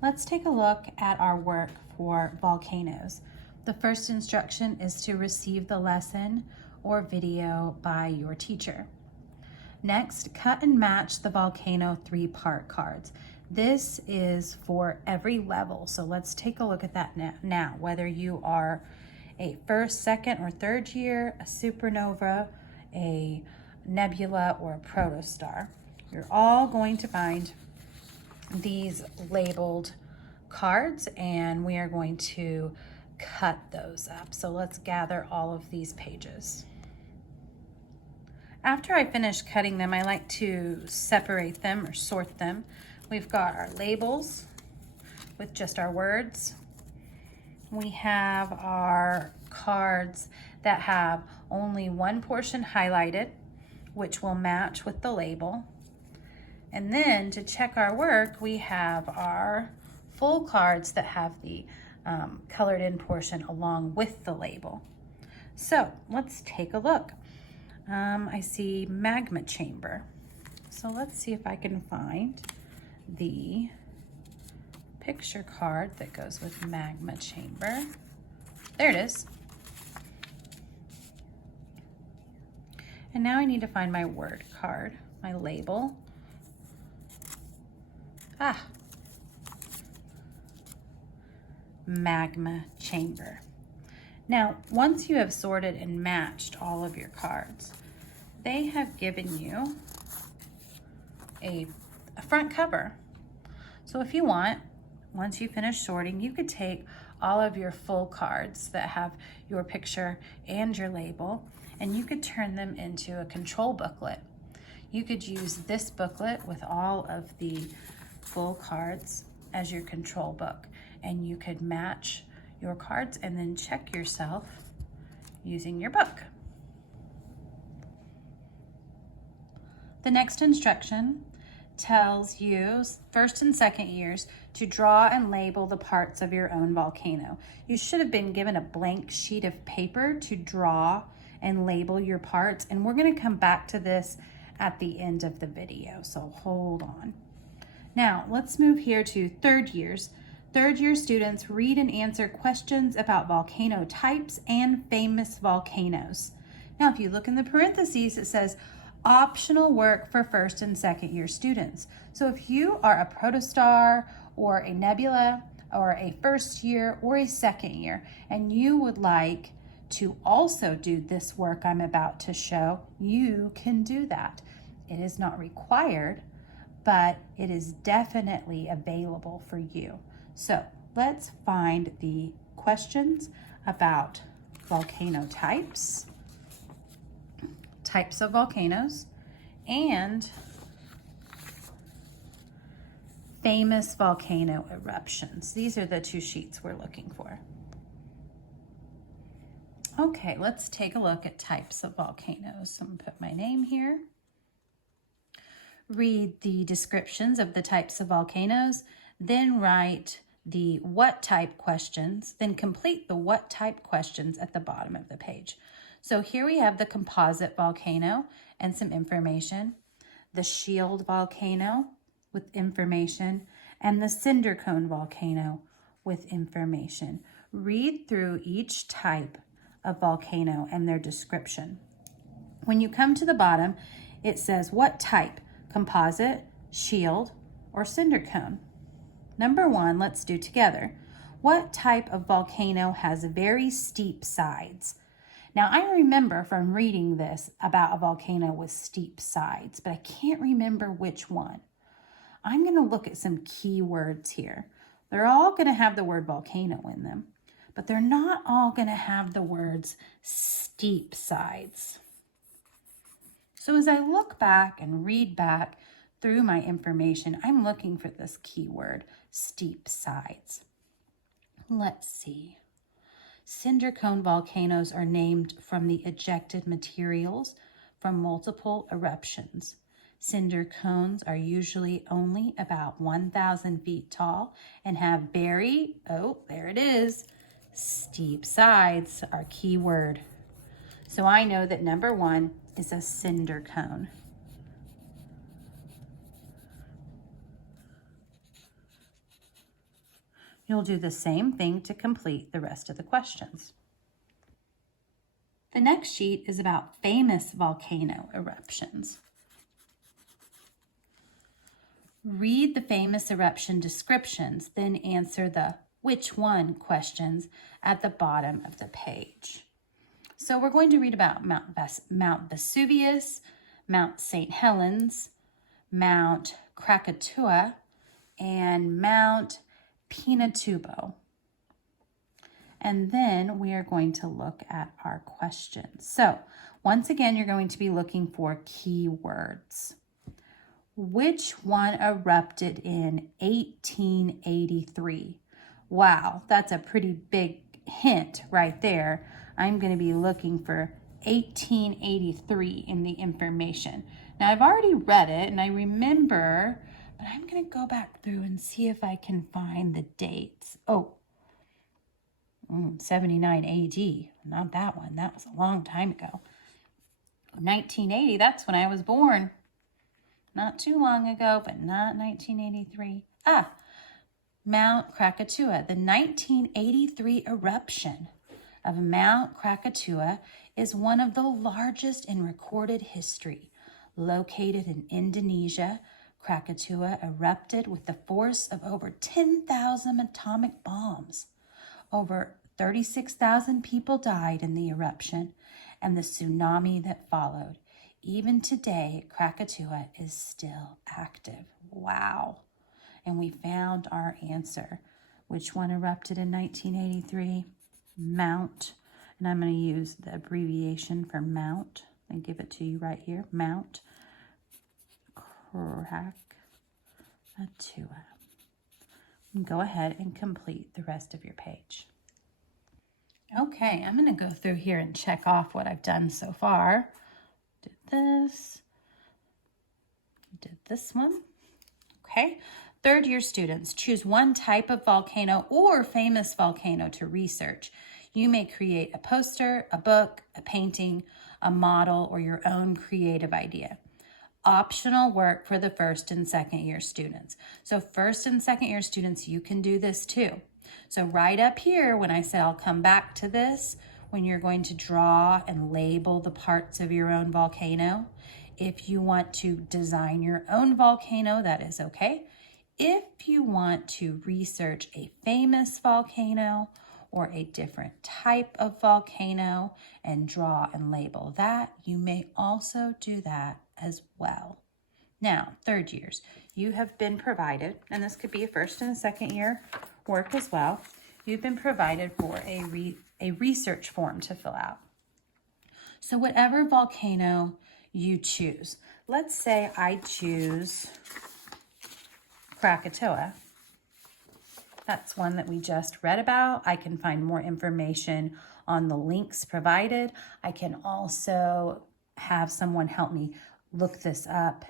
Let's take a look at our work for volcanoes. The first instruction is to receive the lesson or video by your teacher. Next, cut and match the volcano 3-part cards. This is for every level, so let's take a look at that now. Whether you are a first, second, or third year, a supernova, a nebula, or a protostar, you're all going to find these labeled cards, and we are going to cut those up. So let's gather all of these pages. After I finish cutting them, I like to separate them or sort them. We've got our labels with just our words. We have our cards that have only one portion highlighted, which will match with the label. And then to check our work, we have our full cards that have the colored in portion along with the label. So let's take a look. I see magma chamber. So let's see if I can find the picture card that goes with magma chamber. There it is. And now I need to find my word card, my label. Magma chamber. Now, once you have sorted and matched all of your cards, they have given you a front cover. So if you want, once you finish sorting, you could take all of your full cards that have your picture and your label, and you could turn them into a control booklet. You could use this booklet with all of the full cards as your control book, and you could match your cards and then check yourself using your book. The next instruction tells you, first and second years, to draw and label the parts of your own volcano. You should have been given a blank sheet of paper to draw and label your parts, and we're going to come back to this at the end of the video, so hold on. Now, let's move here to third years. Third year students read and answer questions about volcano types and famous volcanoes. Now, if you look in the parentheses, it says optional work for first and second year students. So if you are a protostar or a nebula or a first year or a second year, and you would like to also do this work I'm about to show, you can do that. It is not required, but it is definitely available for you. So let's find the questions about volcano types, types of volcanoes, and famous volcano eruptions. These are the two sheets we're looking for. Okay, let's take a look at types of volcanoes. So I'm gonna put my name here. Read the descriptions of the types of volcanoes, then write the what type questions, then complete the what type questions at the bottom of the page. So here we have the composite volcano and some information, the shield volcano with information, and the cinder cone volcano with information. Read through each type of volcano and their description. When you come to the bottom, it says what type: composite, shield, or cinder cone. Number 1, let's do together. What type of volcano has very steep sides? Now, I remember from reading this about a volcano with steep sides, but I can't remember which one. I'm going to look at some key words here. They're all going to have the word volcano in them, but they're not all going to have the words steep sides. So as I look back and read back through my information, I'm looking for this keyword, steep sides. Let's see. Cinder cone volcanoes are named from the ejected materials from multiple eruptions. Cinder cones are usually only about 1,000 feet tall and have very, there it is, steep sides, our key word. So I know that number 1 is a cinder cone. You'll do the same thing to complete the rest of the questions. The next sheet is about famous volcano eruptions. Read the famous eruption descriptions, then answer the which one questions at the bottom of the page. So we're going to read about Mount Vesuvius, Mount St. Helens, Mount Krakatoa, and Mount Pinatubo. And then we are going to look at our questions. So once again, you're going to be looking for keywords. Which one erupted in 1883? Wow, that's a pretty big hint right there. I'm going to be looking for 1883 in the information. Now, I've already read it and I remember, but I'm going to go back through and see if I can find the dates. 79 AD. Not that one. That was a long time ago. 1980, that's when I was born. Not too long ago, but not 1983. Mount Krakatoa. The 1983 eruption of Mount Krakatoa is one of the largest in recorded history. Located in Indonesia, Krakatoa erupted with the force of over 10,000 atomic bombs. Over 36,000 people died in the eruption and the tsunami that followed. Even today, Krakatoa is still active. Wow. And we found our answer. Which one erupted in 1983? Mount. And I'm going to use the abbreviation for Mount and give it to you right here. Mount Krakatoa. And go ahead and complete the rest of your page. Okay, I'm going to go through here and check off what I've done so far. Did this one. Okay. Third year students, choose one type of volcano or famous volcano to research. You may create a poster, a book, a painting, a model, or your own creative idea. Optional work for the first and second year students. So first and second year students, you can do this too. So right up here, when I say I'll come back to this, when you're going to draw and label the parts of your own volcano. If you want to design your own volcano, that is okay. If you want to research a famous volcano or a different type of volcano and draw and label that, you may also do that as well. Now, third years, you have been provided, and this could be a first and a second year work as well. You've been provided for a research form to fill out. So whatever volcano you choose, let's say I choose Krakatoa. That's one that we just read about. I can find more information on the links provided. I can also have someone help me look this up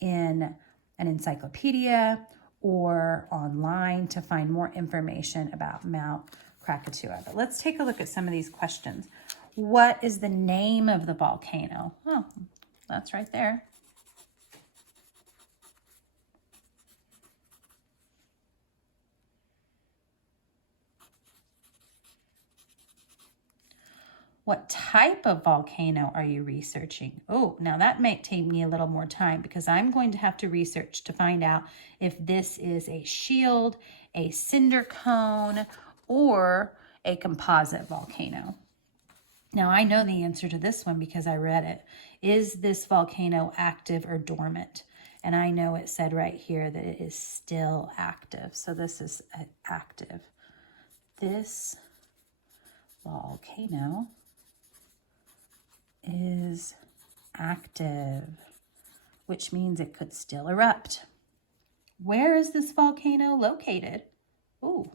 in an encyclopedia or online to find more information about Mount Krakatoa. But let's take a look at some of these questions. What is the name of the volcano? Oh, that's right there. What type of volcano are you researching? Oh, now that may take me a little more time because I'm going to have to research to find out if this is a shield, a cinder cone, or a composite volcano. Now I know the answer to this one because I read it. Is this volcano active or dormant? And I know it said right here that it is still active. So this is active. This volcano is active, which means it could still erupt. Where is this volcano located? Oh,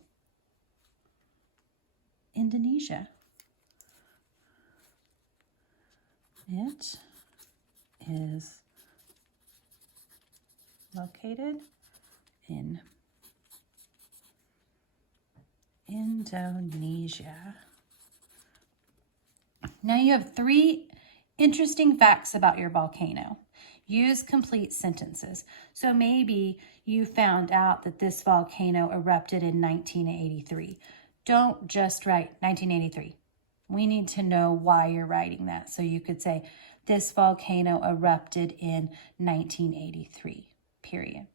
Indonesia. It is located in Indonesia. Now you have 3 interesting facts about your volcano. Use complete sentences. So maybe you found out that this volcano erupted in 1983. Don't just write 1983. We need to know why you're writing that. So you could say, this volcano erupted in 1983, period.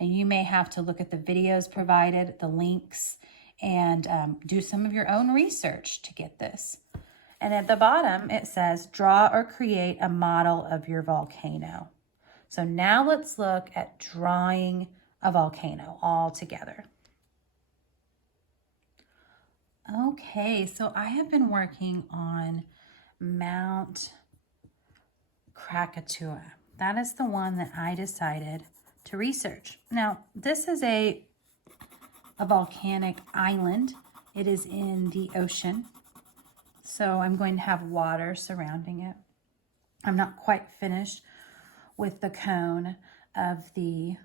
Now you may have to look at the videos provided, the links, and do some of your own research to get this. And at the bottom, it says, draw or create a model of your volcano. So now let's look at drawing a volcano all together. Okay, so I have been working on Mount Krakatoa. That is the one that I decided to research. Now, this is a volcanic island. It is in the ocean. So I'm going to have water surrounding it. I'm not quite finished with the cone of the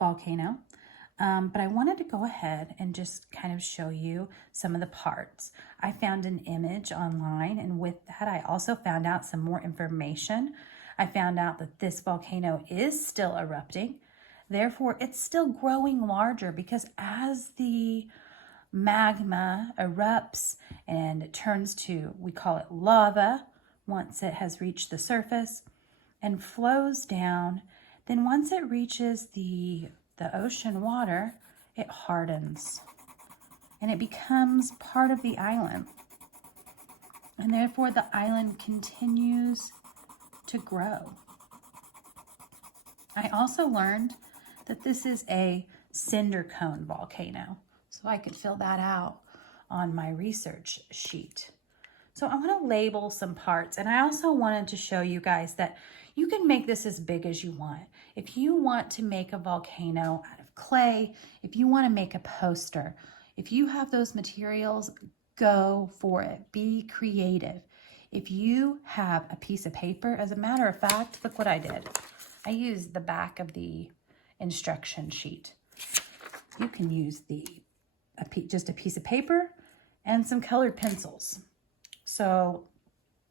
volcano, but I wanted to go ahead and just kind of show you some of the parts. I found an image online, and with that I also found out some more information. I found out that this volcano is still erupting. Therefore, it's still growing larger because as the magma erupts and it turns to, we call it lava, once it has reached the surface and flows down, then once it reaches the ocean water, it hardens and it becomes part of the island. And therefore the island continues to grow. I also learned that this is a cinder cone volcano. So I could fill that out on my research sheet. So I want to label some parts, and I also wanted to show you guys that you can make this as big as you want. If you want to make a volcano out of clay, if you want to make a poster, if you have those materials, go for it. Be creative. If you have a piece of paper, as a matter of fact, look what I did. I used the back of the instruction sheet. You can use just a piece of paper and some colored pencils. So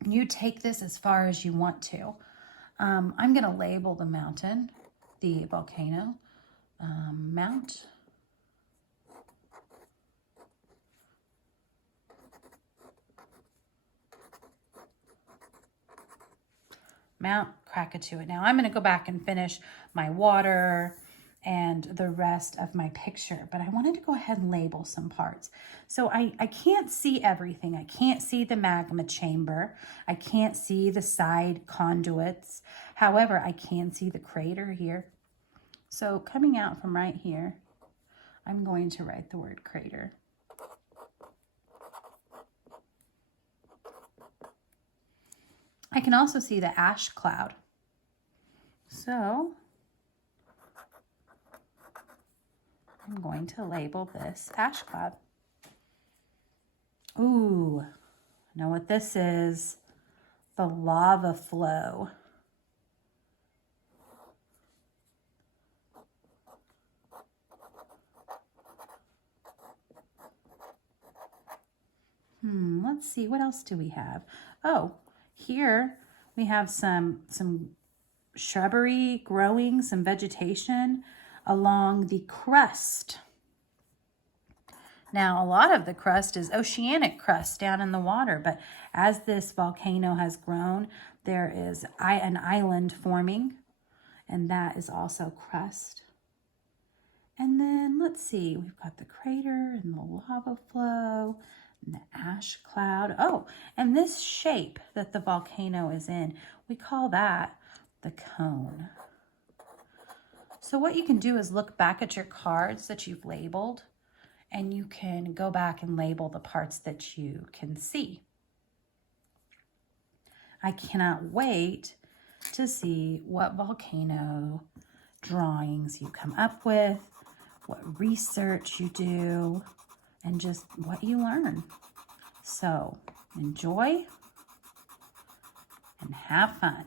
you take this as far as you want to. I'm going to label the mountain, the volcano, Mount Krakatoa. Now I'm going to go back and finish my water and the rest of my picture, but I wanted to go ahead and label some parts. So I can't see everything. I can't see the magma chamber. I can't see the side conduits. However, I can see the crater here. So coming out from right here, I'm going to write the word crater. I can also see the ash cloud. So I'm going to label this ash cloud. Ooh, know what this is? The lava flow. Let's see, what else do we have? Oh, here we have some shrubbery growing, some vegetation along the crust. Now, a lot of the crust is oceanic crust down in the water, but as this volcano has grown, there is an island forming, and that is also crust. And then let's see, we've got the crater and the lava flow and the ash cloud. Oh, and this shape that the volcano is in, we call that the cone. So what you can do is look back at your cards that you've labeled, and you can go back and label the parts that you can see. I cannot wait to see what volcano drawings you come up with, what research you do, and just what you learn. So enjoy and have fun.